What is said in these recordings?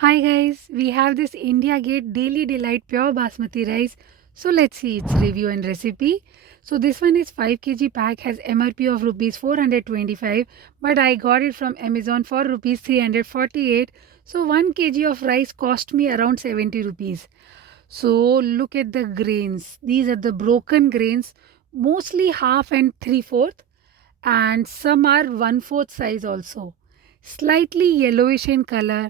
Hi guys, we have this India Gate Daily Delight Pure Basmati rice. So let's see its review and recipe. So this one is 5 kg pack, has MRP of rupees 425, but I got it from Amazon for rupees 348. So 1 kg of rice cost me around 70 rupees. So look at the grains. These are the broken grains, mostly half and 3/4, and some are 1/4 size also. Slightly yellowish in color,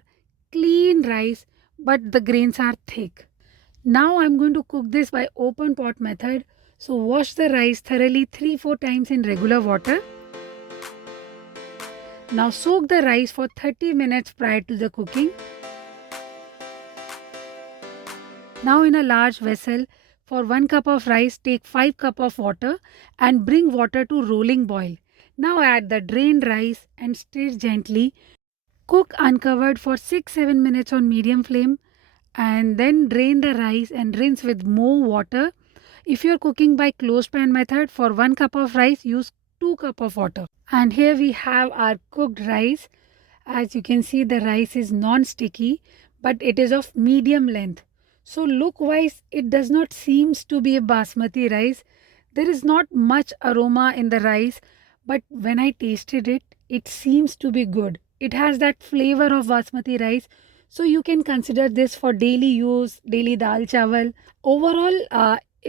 clean rice, but the grains are thick. Now I'm going to cook this by open pot method. So wash the rice thoroughly 3-4 times in regular water. Now soak the rice for 30 minutes prior to the cooking. Now in a large vessel, for 1 cup of rice, take 5 cup of water and bring water to rolling boil. Now add the drained rice and stir gently. Cook uncovered for 6-7 minutes on medium flame and then drain the rice and rinse with more water. If you are cooking by closed pan method, for 1 cup of rice, use 2 cup of water. And here we have our cooked rice. As you can see, the rice is non-sticky, but it is of medium length. So look wise, it does not seems to be a basmati rice. There is not much aroma in the rice, but when I tasted it, it seems to be good. It has that flavor of basmati rice. So you can consider this for daily use, daily dal chawal. Overall,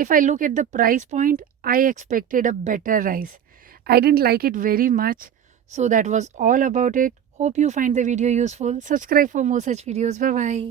if I look at the price point, I expected a better rice. I didn't like it very much. So that was all about it. Hope you find the video useful. Subscribe for more such videos. Bye bye.